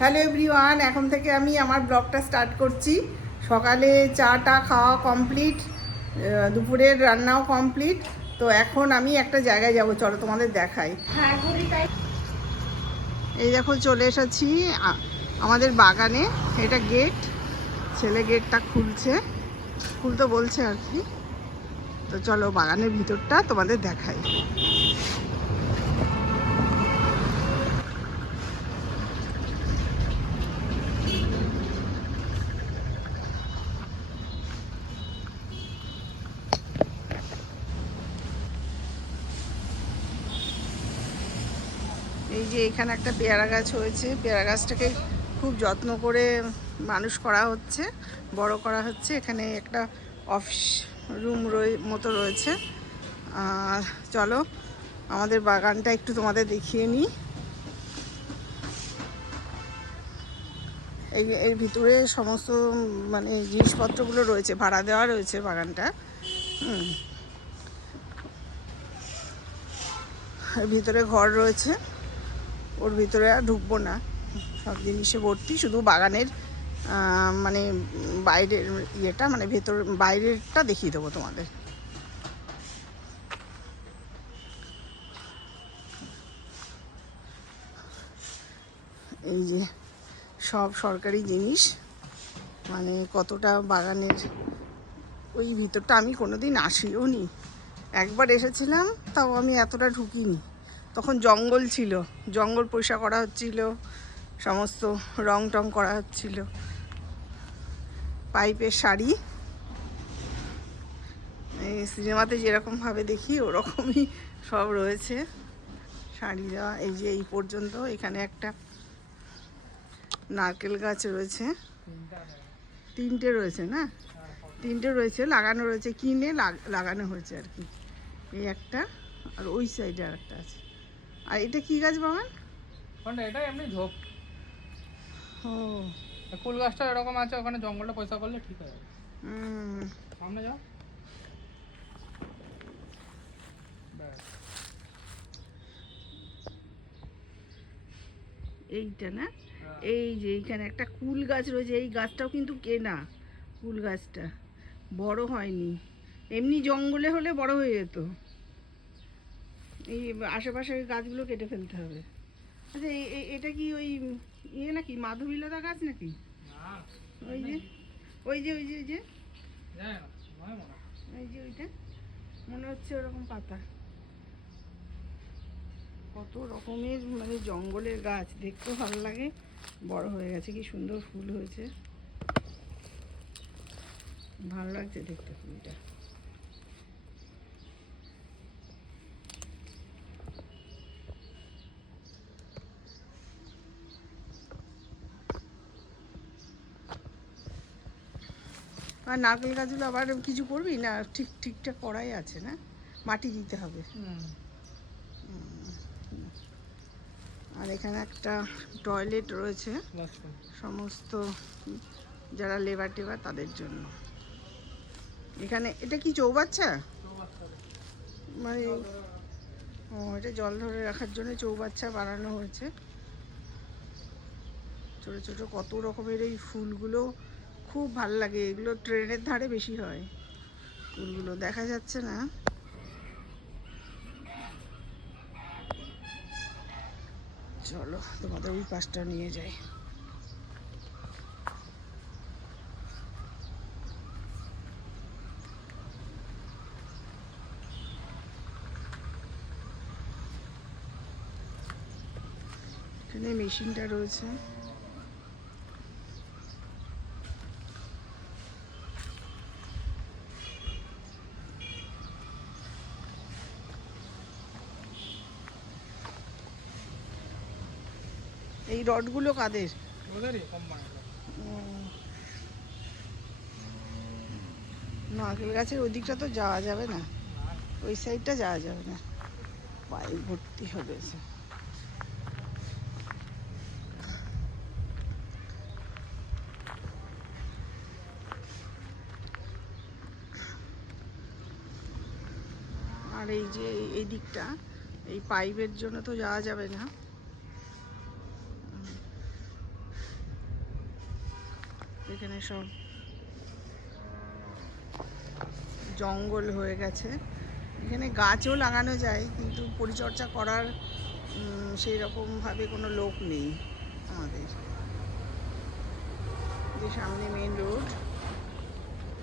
Hello everyone, এখন থেকে আমি আমার ব্লগটা স্টার্ট করছি। সকালে চাটা খাওয়া কমপ্লিট, দুপুরের রান্নাও কমপ্লিট। তো এখন আমি একটা জায়গায় যাব, চলো তোমাদের দেখাই। এই দেখো চলে এসেছি আমাদের বাগানে। এটা গেট, ছেলে গেটটা খুলতে বলছে আর কি। তো চলো বাগানের ভিতরটা তোমাদের দেখাই। এই যে এখানে একটা পেয়ারা গাছ হয়েছে, পেয়ারা গাছটাকে খুব যত্ন করে মানুষ করা হচ্ছে, বড় করা হচ্ছে। এখানে একটা অফিস রুম মতো রয়েছে। চলো আমাদের বাগানটা একটু তোমাদের দেখিয়ে নিই। এর ভিতরে সমস্ত মানে জিনিসপত্রগুলো রয়েছে, ভাড়া দেওয়া রয়েছে বাগানটা। এর ভিতরে ঘর রয়েছে, ওর ভিতরে আর ঢুকবো না, সব জিনিসে ভর্তি। শুধু বাগানের মানে বাইরের ইয়েটা, মানে বাইরেরটা দেখিয়ে দেবো তোমাদের। এই যে সব সরকারি জিনিস, মানে কতটা বাগানের ওই ভিতরটা আমি কোনোদিন আসিও নি। একবার এসেছিলাম, তাও আমি এতটা ঢুকিনি। তখন জঙ্গল ছিল, জঙ্গল পরিষ্কার করা হচ্ছিল, সমস্ত রং টং করা হচ্ছিল। পাইপের শাড়ি, এই সিনেমাতে যেরকমভাবে দেখি ওরকমই সব রয়েছে শাড়ি দেওয়া। এই যে এই পর্যন্ত এখানে একটা নারকেল গাছ রয়েছে, তিনটে রয়েছে না, তিনটে রয়েছে, লাগানো রয়েছে, কিনে লাগানো হয়েছে আর কি। এই একটা, আর ওই সাইডে আর একটা আছে। আর এটা কি গাছ বাগান? এটা এমনি ঝোপ। ও, কুল গাছটা এরকম আছে, ওখানে জঙ্গলটা পয়সা করলে ঠিক আছে। সামনে যাও। এইটা না, এই যে এইখানে একটা কুল গাছ রয়েছে। এই গাছটাও কিন্তু কেনা, কুল গাছটা বড় হয়নি, এমনি জঙ্গলে হলে বড় হয়ে যেত। এই আশেপাশের গাছগুলো কেটে ফেলতে হবে। আচ্ছা, এটা কি ওই ইয়ে নাকি, মাধবীলতা গাছ নাকি? ওই যে ওই যে ওই যে ওই যে ওই যে ওইটা মনে হচ্ছে ওরকম পাতা। কত রকমের মানে জঙ্গলের গাছ, দেখতেও ভালো লাগে, বড় হয়ে গেছে, কি সুন্দর ফুল হয়েছে, ভালো লাগছে দেখতে ফুলটা। আর নারকেল গাছগুলো আবার কিছু করবি না? ঠিকঠাক করাই আছে না, মাটি দিতে হবে। আর এখানে একটা টয়লেট রয়েছে সমস্ত যারা লেবার টেবার তাদের জন্য। এখানে এটা কি চৌবাচ্চা? মানে ও, এটা জল ধরে রাখার জন্য চৌবাচ্চা বানানো হয়েছে। ছোট ছোট কত রকমের এই ফুলগুলো খুব ভাল লাগে। এগুলো ট্রেনের ধারে বেশি হয়, ফুলগুলো দেখা যাচ্ছে না। চলো তোমাদের ওই পাশটা নিয়ে যাই। এখানে মেশিনটা রয়েছে। এই রডগুলো কাদের? নারকেল গাছের ওই দিকটা তো যাওয়া যাবে না, ওই সাইডটা যাওয়া যাবে না, পায়ে ভর্তি হবে। আর এই যে এই দিকটা, এই পাইপের জন্য তো যাওয়া যাবে না, এখানে সব জঙ্গল হয়ে গেছে। এখানে গাছও লাগানো যায়, কিন্তু পরিচর্যা করার সেই রকমভাবে কোনো লোক নেই আমাদের। যে সামনে মেন রোড,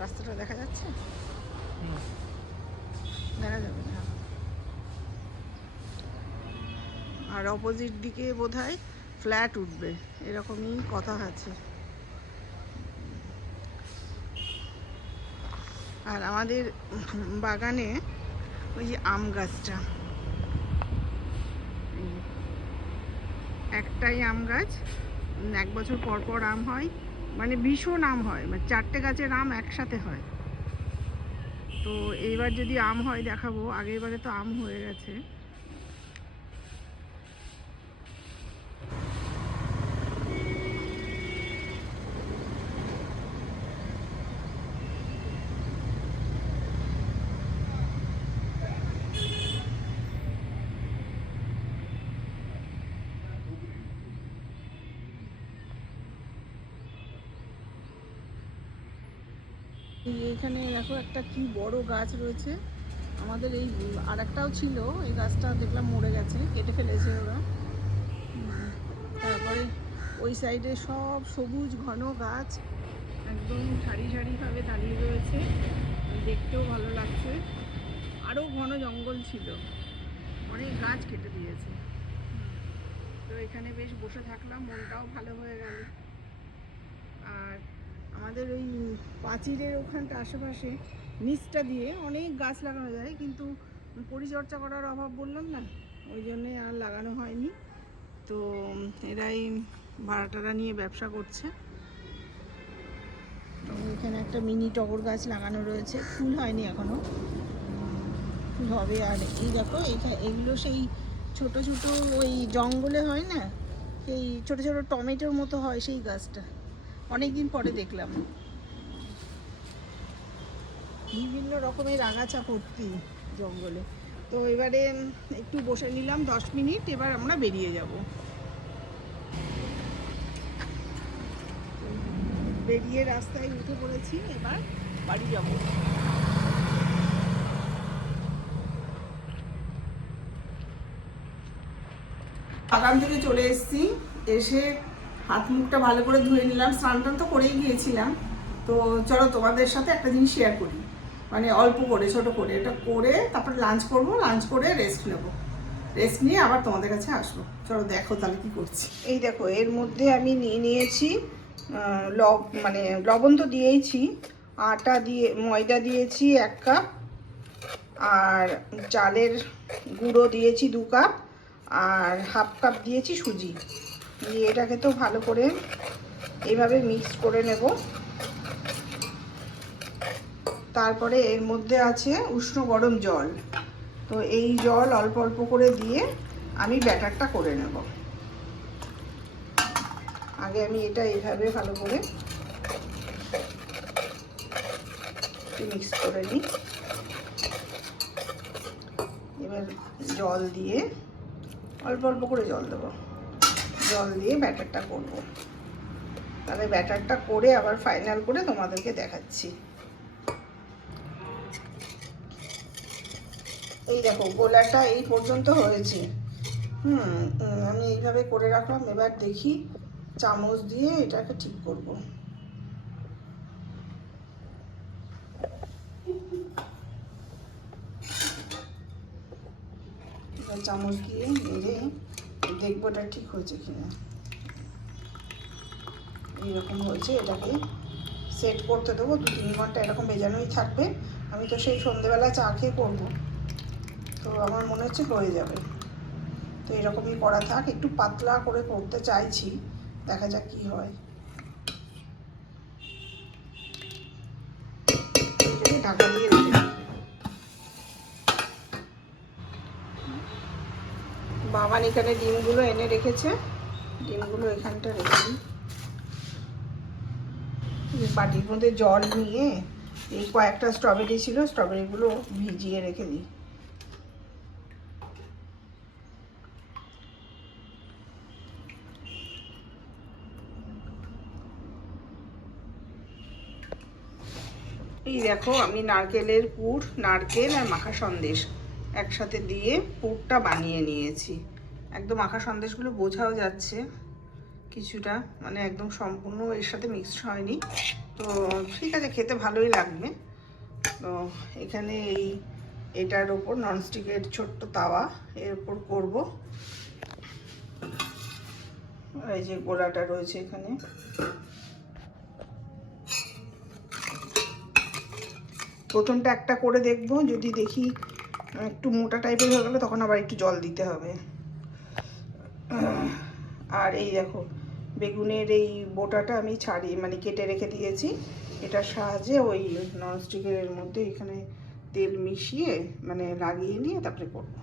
রাস্তাটা দেখা যাচ্ছে? দেখা যাবে না। আর অপোজিট দিকে বোধহয় ফ্ল্যাট উঠবে, এরকমই কথা আছে। আর আমাদের বাগানে ওই যে আম গাছটা, একটাই আম গাছ, 1 বছর পর পর আম হয়, মানে ভীষণ আম হয়, মানে 4টে গাছের আম একসাথে হয়। তো এইবার যদি আম হয় দেখাবো, আগের বারে তো আম হয়ে গেছে। এইখানে দেখো একটা কি বড় গাছ রয়েছে। আমাদের এই আরেকটাও ছিল, এই গাছটা দেখলাম মরে গেছে, কেটে ফেলেছে ওরা। তারপরে ওই সাইডে সব সবুজ ঘন গাছ, একদম সারি সারিভাবে দাঁড়িয়ে রয়েছে, দেখতেও ভালো লাগছে। আরও ঘন জঙ্গল ছিল, অনেক গাছ কেটে দিয়েছে। তো এখানে বেশ বসে থাকলাম, মনটাও ভালো হয়ে গেল। আর আমাদের ওই পাঁচিলের ওখানটা আশেপাশে নিচটা দিয়ে অনেক গাছ লাগানো যায়, কিন্তু পরিচর্যা করার অভাব বললাম না, ওই জন্যে আর লাগানো হয়নি। তো এরাই ভাড়াটারা নিয়ে ব্যবসা করছে। এখানে একটা মিনি টগর গাছ লাগানো রয়েছে, ফুল হয়নি এখনো, ফুল হবে। আর এই দেখো এগুলো সেই ছোট ছোট ওই জঙ্গলে হয় না, সেই ছোট ছোট টমেটোর মতো হয় সেই গাছটা, অনেকদিন পরে দেখলাম। বিভিন্ন রকমের আগাছা ভর্তি জঙ্গলে। তো এবারে একটু বসে নিলাম 10 মিনিট, এবার আমরা বেরিয়ে যাব। বেরিয়ে রাস্তায় উঠে পড়েছি, এবার বাড়ি যাব। বাগান থেকে চলে এসেছি, এসে হাত মুখটা ভালো করে ধুয়ে নিলাম, স্নান টান তো করেই গিয়েছিলাম। তো চলো তোমাদের সাথে একটা জিনিস শেয়ার করি, মানে অল্প করে ছোট করে, এটা করে তারপর লাঞ্চ করব, লাঞ্চ করে রেস্ট নেব, রেস্ট নিয়ে আবার তোমাদের কাছে আসবো। চলো দেখো তাহলে কি করছি। এই দেখো, এর মধ্যে আমি নিয়ে নিয়েছি মানে লবণ তো দিয়েইছি, আটা দিয়ে ময়দা দিয়েছি 1 কাপ, আর চালের গুঁড়ো দিয়েছি 2 কাপ, আর হাফ কাপ দিয়েছি সুজি। দিয়ে এটাকে তো ভালো করে এইভাবে মিক্স করে নেব। তারপরে এর মধ্যে আছে উষ্ণ গরম জল, তো এই জল অল্প অল্প করে দিয়ে আমি ব্যাটারটা করে নেব। আগে আমি এটা এইভাবে ভালো করে মিক্স করে নিই। এবার জল দিয়ে অল্প অল্প করে জল দেবো, জল দিয়ে ব্যাটারটা করব। তাহলে ব্যাটারটা করে আবার ফাইনাল করে তোমাদেরকে দেখাচ্ছি। এই দেখো গোলাটা এই পর্যন্ত হয়েছে। আমি এইভাবে করে রাখলাম, এবার দেখি চামচ দিয়ে এটাকে ঠিক করব। চামচ দিয়ে নেড়ে দেখবো এটা ঠিক হয়েছে কিনা। এইরকম হয়েছে, এটাকে সেট করতে দেবো, 2-3 ঘন্টা এরকম ভেজানোই থাকবে। আমি তো সেই সন্ধেবেলা চা খেয়ে করবো, তো আমার মনে হচ্ছে হয়ে যাবে। তো এরকমই করা থাক, একটু পাতলা করে করতে চাইছি, দেখা যাক কি হয়। এটাকে ঢাকা দিয়ে রেখে বাবান এখানে ডিমগুলো এনে রেখেছে, ডিমগুলো এখানটা রেখে দিই। বাটির মধ্যে জল নিয়ে এই কয়েকটা স্ট্রবেরি ছিল, স্ট্রবেরিগুলো ভিজিয়ে রেখে দিই। এই দেখো আমি নারকেলের পুর, নারকেল আর মাখা সন্দেশ একসাথে দিয়ে পুরটা বানিয়ে নিয়েছি। একদম মাখা সন্দেশগুলো বোঝাও যাচ্ছে কিছুটা, মানে একদম সম্পূর্ণ এর সাথে মিক্সড হয়নি, তো ঠিক আছে, খেতে ভালোই লাগবে। তো এখানে এটার ওপর ননস্টিকের ছোট্ট তাওয়া, এর ওপর করবো। এই যে গোলাটা রয়েছে এখানে, প্রথমটা একটা করে দেখবো, যদি দেখি একটু মোটা টাইপের হয়ে গেলে তখন আবার একটু জল দিতে হবে। আর এই দেখো বেগুনের এই বোটাটা আমি ছাড়িয়ে মানে কেটে রেখে দিয়েছি, এটার সাহায্যে ওই ননস্টিকের মধ্যে এখানে তেল মিশিয়ে মানে লাগিয়ে নিয়ে তারপরে করবো।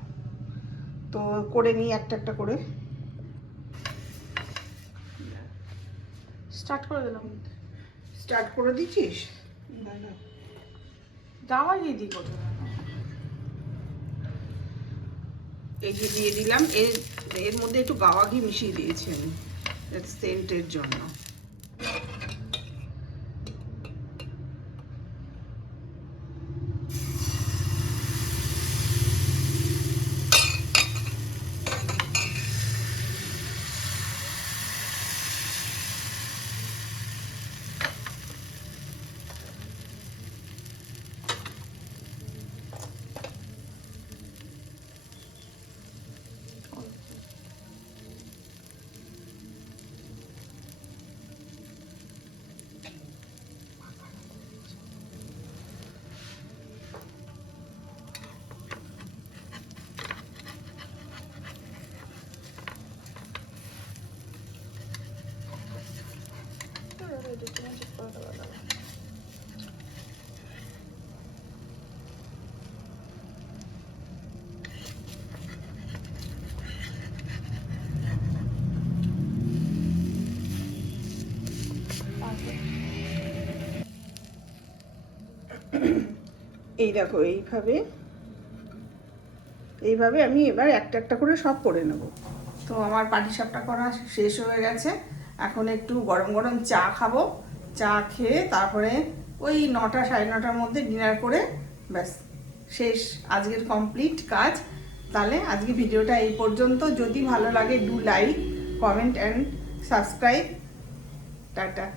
তো করে নিই একটা একটা করে। স্টার্ট করে দিলাম। স্টার্ট করে দিচ্ছিস? দাওয়া দিয়ে দিই কোথায়? এই যে দিয়ে দিলাম, এর মধ্যে একটু গাওয়া ঘি মিশিয়ে দিয়েছি আমি সেন্টের জন্য। এই দেখো এইভাবে আমি এবার একটা একটা করে সব করে নেব। তো আমার পাটিসাপটা করা শেষ হয়ে গেছে, এখন একটু গরম গরম চা খাবো। চা খেয়ে তারপরে ওই 9টা 9:30টার মধ্যে ডিনার করে ব্যাস শেষ, আজকের কমপ্লিট কাজ। তাহলে আজকে ভিডিওটা এই পর্যন্ত। যদি ভালো লাগে do like, comment and subscribe. Tata.